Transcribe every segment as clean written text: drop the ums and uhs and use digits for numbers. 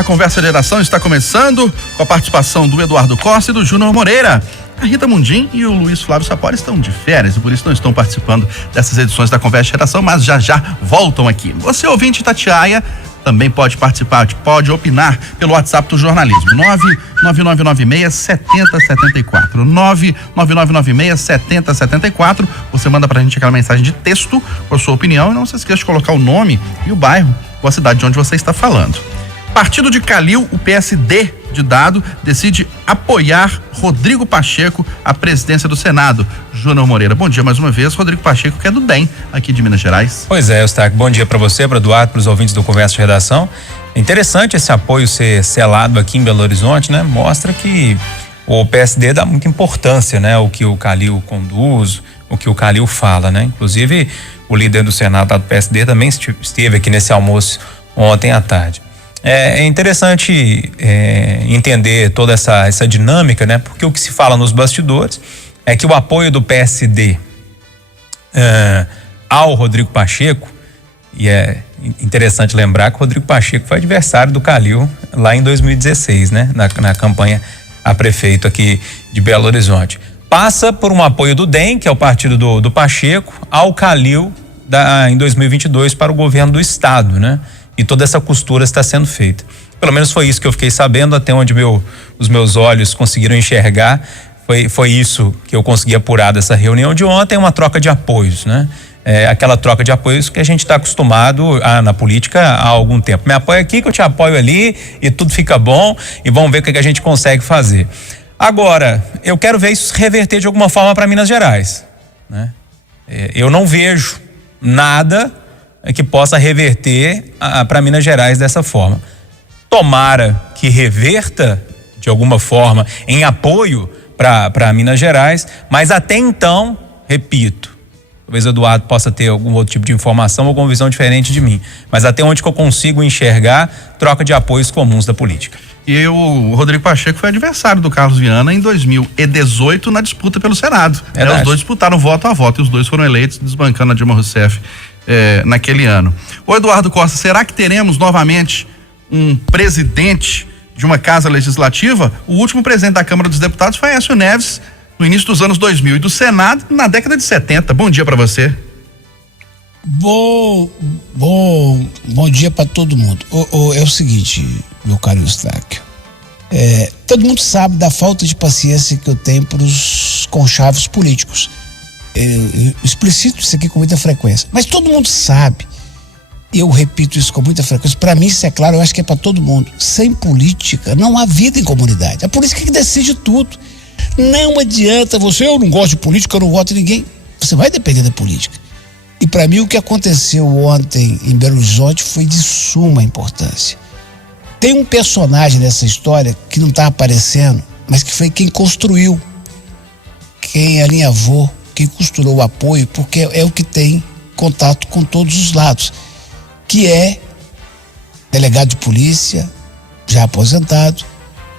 A conversa de redação está começando com a participação do Eduardo Costa e do Júnior Moreira. A Rita Mundim e o Luiz Flávio Sapori estão de férias e por isso não estão participando dessas edições da conversa de redação, mas já voltam aqui. Você, ouvinte de Itatiaia, também pode participar, pode opinar pelo WhatsApp do jornalismo, 99996-7074, 99996-7074. Você manda pra gente aquela mensagem de texto com a sua opinião e não se esqueça de colocar o nome e o bairro ou a cidade de onde você está falando. Partido de Calil, o PSD de Dado, decide apoiar Rodrigo Pacheco à presidência do Senado. Júnior Moreira, bom dia mais uma vez. Rodrigo Pacheco, que é do DEM, aqui de Minas Gerais. Pois é, Eustáquio, bom dia para você, para o Eduardo, para os ouvintes do Conversa de Redação. É interessante esse apoio ser selado aqui em Belo Horizonte, né? Mostra que o PSD dá muita importância, né? O que o Calil conduz, o que o Calil fala, né? Inclusive, o líder do Senado do PSD também esteve aqui nesse almoço ontem à tarde. É interessante entender toda essa dinâmica, né? Porque o que se fala nos bastidores é que o apoio do PSD ao Rodrigo Pacheco, e é interessante lembrar que o Rodrigo Pacheco foi adversário do Calil lá em 2016, né? Na campanha a prefeito aqui de Belo Horizonte. Passa por um apoio do DEM, que é o partido do Pacheco, ao Calil em 2022 para o governo do estado, né? E toda essa costura está sendo feita. Pelo menos foi isso que eu fiquei sabendo, até onde os meus olhos conseguiram enxergar. Foi isso que eu consegui apurar dessa reunião de ontem, uma troca de apoios, né? Aquela troca de apoios que a gente está acostumado na política há algum tempo. Me apoia aqui que eu te apoio ali e tudo fica bom e vamos ver o que a gente consegue fazer. Agora, eu quero ver isso reverter de alguma forma para Minas Gerais, né? Eu não vejo nada que possa reverter para Minas Gerais dessa forma. Tomara que reverta de alguma forma em apoio para Minas Gerais, mas até então, repito, talvez o Eduardo possa ter algum outro tipo de informação ou alguma visão diferente de mim, mas até onde que eu consigo enxergar troca de apoios comuns da política. E o Rodrigo Pacheco foi adversário do Carlos Viana em 2018 na disputa pelo Senado. Os dois disputaram voto a voto e os dois foram eleitos desbancando a Dilma Rousseff naquele ano. Ô Eduardo Costa, será que teremos novamente um presidente de uma casa legislativa? O último presidente da Câmara dos Deputados foi Aécio Neves no início dos anos 2000 e do Senado na década de 70. Bom dia para você. Bom dia para todo mundo. É o seguinte, meu caro Eustáquio, todo mundo sabe da falta de paciência que eu tenho para os conchavos políticos. Eu explicito isso aqui com muita frequência, mas todo mundo sabe, e eu repito isso com muita frequência, para mim isso é claro, eu acho que é para todo mundo, sem política não há vida em comunidade, a política que decide tudo. Não adianta eu não gosto de política, eu não voto em ninguém, você vai depender da política. E para mim o que aconteceu ontem em Belo Horizonte foi de suma importância. Tem um personagem nessa história que não está aparecendo, mas que foi quem construiu, quem alinhavou, quem costurou o apoio, porque é o que tem contato com todos os lados, que é delegado de polícia, já aposentado,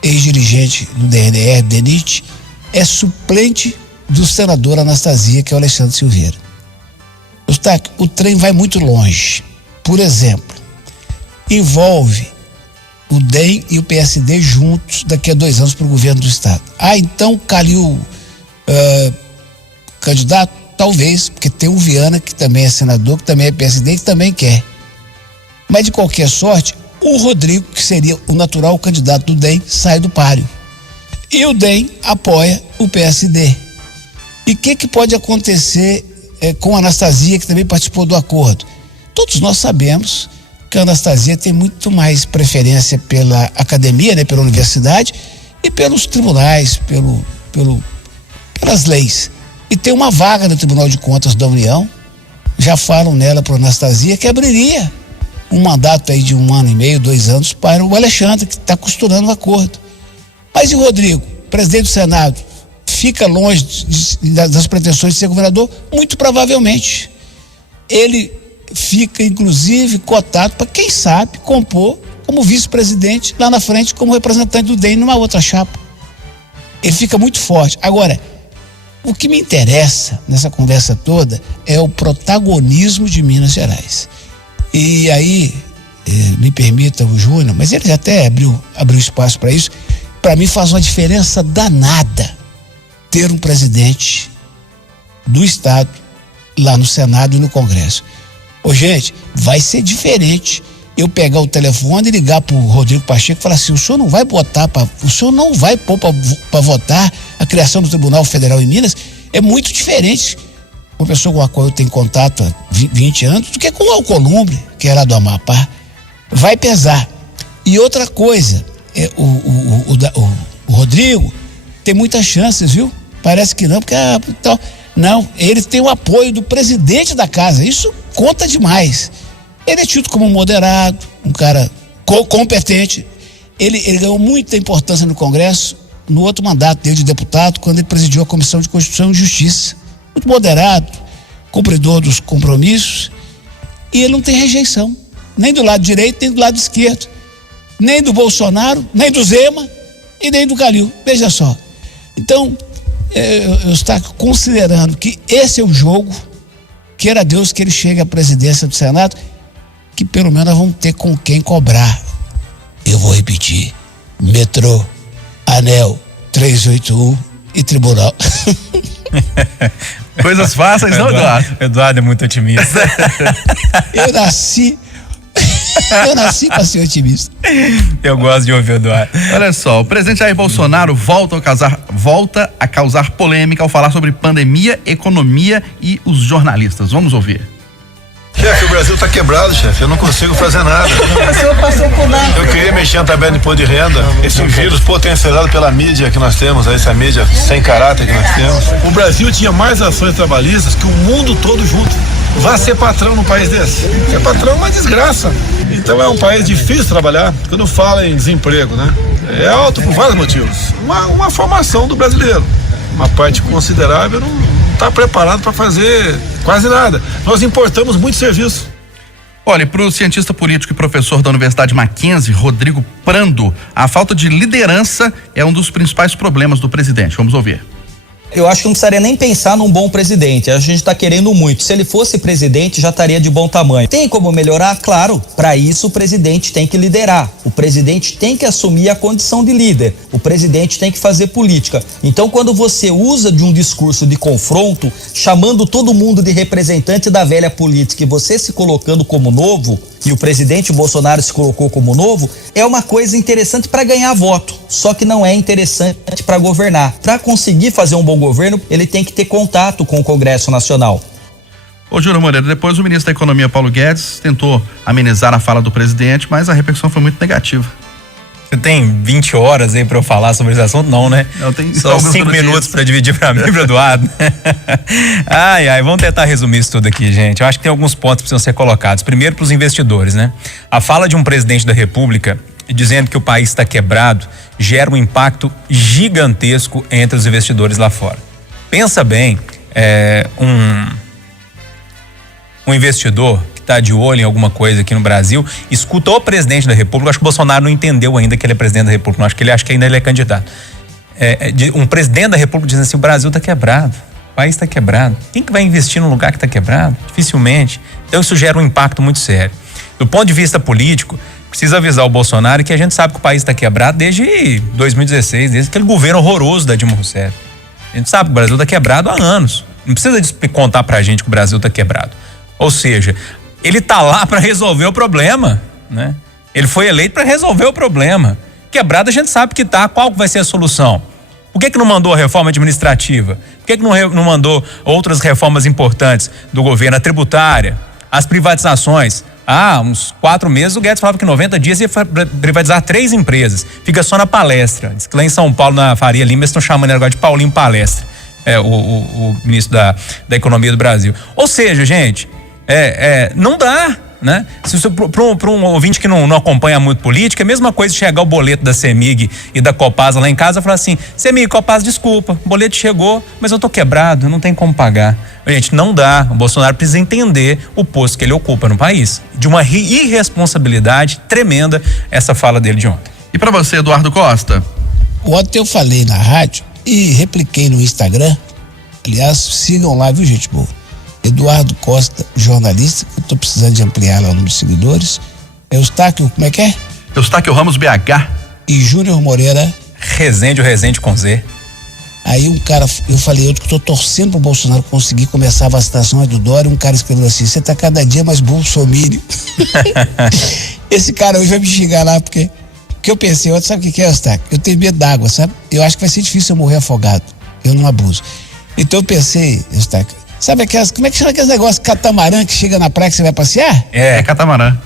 ex-dirigente do DNR, DENIT, é suplente do senador Anastasia, que é o Alexandre Silveira. Eustáquio, o trem vai muito longe. Por exemplo, envolve o DEM e o PSD juntos daqui a 2 anos para o governo do estado. Então Calil candidato? Talvez, porque tem o Viana, que também é senador, que também é PSD, que também quer. Mas de qualquer sorte, o Rodrigo, que seria o natural candidato do DEM, sai do páreo. E o DEM apoia o PSD. E o que pode acontecer com a Anastasia, que também participou do acordo? Todos nós sabemos que a Anastasia tem muito mais preferência pela academia, né, pela universidade e pelos tribunais, pelas leis. E tem uma vaga no Tribunal de Contas da União, já falam nela para a Anastasia, que abriria um mandato aí de 1 ano e meio, 2 anos para o Alexandre, que está costurando o acordo. Mas e o Rodrigo, presidente do Senado, fica longe das pretensões de ser governador? Muito provavelmente. Ele fica, inclusive, cotado para, quem sabe, compor como vice-presidente lá na frente, como representante do DEM numa outra chapa. Ele fica muito forte. Agora, o que me interessa nessa conversa toda é o protagonismo de Minas Gerais. E aí me permita o Júnior, mas ele até abriu espaço para isso. Para mim faz uma diferença danada ter um presidente do Estado lá no Senado e no Congresso. Gente, vai ser diferente eu pegar o telefone e ligar pro Rodrigo Pacheco e falar assim: o senhor não vai pôr para votar a criação do Tribunal Federal em Minas? É muito diferente uma pessoa com a qual eu tenho contato há 20 anos do que com o Alcolumbre, que é lá do Amapá. Vai pesar. E outra coisa, o Rodrigo tem muitas chances, viu? Parece que não, porque não, ele tem o apoio do presidente da casa, isso conta demais. Ele é tido como moderado, um cara competente. Ele ganhou muita importância no Congresso no outro mandato dele de deputado, quando ele presidiu a Comissão de Constituição e Justiça. Muito moderado, cumpridor dos compromissos, e ele não tem rejeição, nem do lado direito, nem do lado esquerdo, nem do Bolsonaro, nem do Zema e nem do Calil. Veja só. Então, eu estou considerando que esse é o jogo, queira Deus que ele chegue à presidência do Senado, que pelo menos nós vamos ter com quem cobrar. Eu vou repetir: metrô, anel, 381 e tribunal. Coisas fáceis, não, Eduardo? Eduardo é muito otimista. Eu nasci para ser otimista. Eu gosto de ouvir o Eduardo. Olha só, o presidente Jair Bolsonaro volta a causar polêmica ao falar sobre pandemia, economia e os jornalistas. Vamos ouvir. Chefe, o Brasil tá quebrado, chefe. Eu não consigo fazer nada. O senhor passou por nada. Eu queria mexer na tabela de imposto de renda. Esse vírus potencializado pela mídia que nós temos, essa mídia sem caráter que nós temos. O Brasil tinha mais ações trabalhistas que o mundo todo junto. Vá ser patrão num país desse. Ser patrão é uma desgraça. Então é um país difícil de trabalhar. Quando fala em desemprego, né? É alto por vários motivos. Uma formação do brasileiro. Uma parte considerável não está preparado para fazer quase nada. Nós importamos muito serviço. Olha, para o cientista político e professor da Universidade Mackenzie, Rodrigo Prando, a falta de liderança é um dos principais problemas do presidente. Vamos ouvir. Eu acho que não precisaria nem pensar num bom presidente. A gente está querendo muito. Se ele fosse presidente, já estaria de bom tamanho. Tem como melhorar? Claro. Para isso, o presidente tem que liderar. O presidente tem que assumir a condição de líder. O presidente tem que fazer política. Então, quando você usa de um discurso de confronto, chamando todo mundo de representante da velha política e você se colocando como novo, e o presidente Bolsonaro se colocou como novo, é uma coisa interessante para ganhar voto, só que não é interessante para governar. Para conseguir fazer um bom governo, ele tem que ter contato com o Congresso Nacional. Ô Júnior Moreira, depois o ministro da Economia, Paulo Guedes, tentou amenizar a fala do presidente, mas a repercussão foi muito negativa. Você tem 20 horas aí pra eu falar sobre esse assunto? Não, né? Não, tem só 5 minutos pra dividir pra mim e pro Eduardo. Vamos tentar resumir isso tudo aqui, gente. Eu acho que tem alguns pontos que precisam ser colocados. Primeiro, pros investidores, né? A fala de um presidente da República dizendo que o país está quebrado gera um impacto gigantesco entre os investidores lá fora. Pensa bem, um investidor que está de olho em alguma coisa aqui no Brasil, escutou o presidente da República. Acho que o Bolsonaro não entendeu ainda que ele é presidente da República, acho que ele acha que ainda ele é candidato. Um presidente da República dizendo assim: o Brasil está quebrado, o país está quebrado. Quem que vai investir num lugar que está quebrado? Dificilmente. Então isso gera um impacto muito sério. Do ponto de vista político, precisa avisar o Bolsonaro que a gente sabe que o país está quebrado desde 2016, desde aquele governo horroroso da Dilma Rousseff. A gente sabe que o Brasil está quebrado há anos. Não precisa contar pra gente que o Brasil está quebrado. Ou seja, ele tá lá para resolver o problema, né? Ele foi eleito para resolver o problema. Quebrado a gente sabe que tá. Qual vai ser a solução? Por que não mandou a reforma administrativa? Por que não mandou outras reformas importantes do governo? A tributária, as privatizações. Uns 4 meses o Guedes falava que 90 dias ia privatizar 3 empresas. Fica só na palestra. Diz que lá em São Paulo, na Faria Lima, eles estão chamando ele agora de Paulinho Palestra. O ministro da Economia do Brasil. Ou seja, gente, não dá, né? Para um ouvinte que não acompanha muito política, é a mesma coisa chegar o boleto da CEMIG e da Copasa lá em casa e falar assim: CEMIG, Copasa, desculpa, o boleto chegou, mas eu tô quebrado, não tem como pagar. Gente, não dá. O Bolsonaro precisa entender o posto que ele ocupa no país. De uma irresponsabilidade tremenda essa fala dele de ontem. E para você, Eduardo Costa? Ontem eu falei na rádio e repliquei no Instagram. Aliás, sigam lá, viu, gente boa? Eduardo Costa, jornalista, eu estou precisando de ampliar lá o número de seguidores. Eustáquio, como é que é? Eustáquio Ramos BH. E Júnior Moreira. Rezende, o Rezende com Z. Aí um cara, eu falei, eu tô torcendo pro Bolsonaro conseguir começar a vacinação do Dória, um cara escreveu assim, você tá cada dia mais bolsominion. Esse cara hoje vai me xingar lá, porque eu pensei, sabe o que é, Eustáquio? Eu tenho medo d'água, sabe? Eu acho que vai ser difícil eu morrer afogado, eu não abuso. Então eu pensei, Eustáquio, sabe como é que chama aqueles negócios catamarã que chega na praia que você vai passear? É catamarã.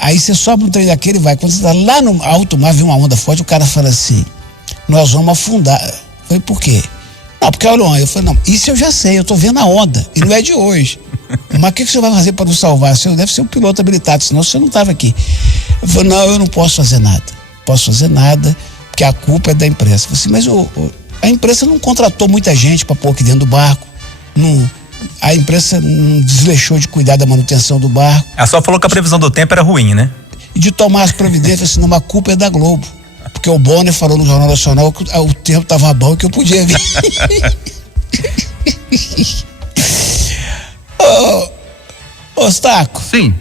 Aí você sobe no trem daquele e vai, quando você tá lá no alto mar, vê uma onda forte, o cara fala assim, nós vamos afundar. Eu falei, por quê? Não, porque olha, eu falei, não, isso eu já sei, eu tô vendo a onda, e não é de hoje. Mas o que você vai fazer para nos salvar? Você deve ser um piloto habilitado, senão você não estava aqui. Eu falei, não, eu não posso fazer nada. Posso fazer nada, porque a culpa é da imprensa. Eu falei, mas a imprensa não contratou muita gente para pôr aqui dentro do barco. A imprensa não desleixou de cuidar da manutenção do barco. Ela só falou que a previsão do tempo era ruim, né? E de tomar as providências, senão a culpa é da Globo. Porque o Bonner falou no Jornal Nacional que o tempo estava bom e que eu podia vir. Ô, Staco. Sim.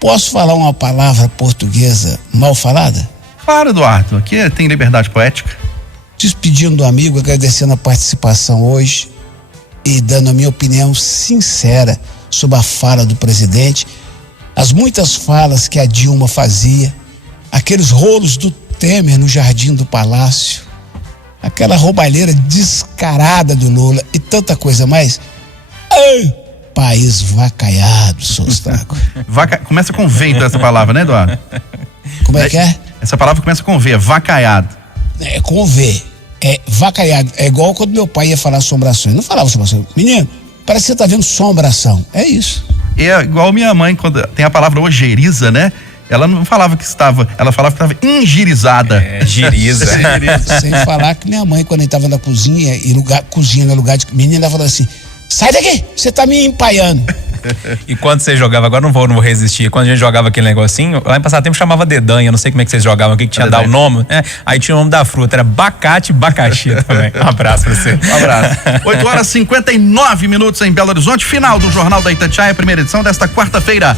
Posso falar uma palavra portuguesa mal falada? Claro, Eduardo. Aqui tem liberdade poética. Despedindo do amigo, agradecendo a participação hoje e dando a minha opinião sincera sobre a fala do presidente, as muitas falas que a Dilma fazia, aqueles rolos do Temer no jardim do palácio, aquela roubalheira descarada do Lula e tanta coisa mais. País vacaiado, Sostaco. Começa com V, então, essa palavra, né, Eduardo? Como é que é? Essa palavra começa com V, vacaiado. É com V. É vacaiado. É igual quando meu pai ia falar assombrações. Não falava assombração. Menino, parece que você tá vendo assombração. É isso. É igual minha mãe, quando tem a palavra ojeiriza, né? Ela não falava que estava, ela falava que estava ingirizada. Giriza. Sem falar que minha mãe, quando ele estava na cozinha, cozinha no lugar de menina, ela falou assim, sai daqui, você tá me empaiando. E quando você jogava, agora não vou resistir, quando a gente jogava aquele negocinho, lá em Passatempo chamava dedanha, não sei como é que vocês jogavam, o que tinha dar o nome, né? Aí tinha o nome da fruta, era abacate e abacaxi também. Um abraço pra você. Um abraço. 8h59 em Belo Horizonte, final do Jornal da Itatiaia, primeira edição desta quarta-feira.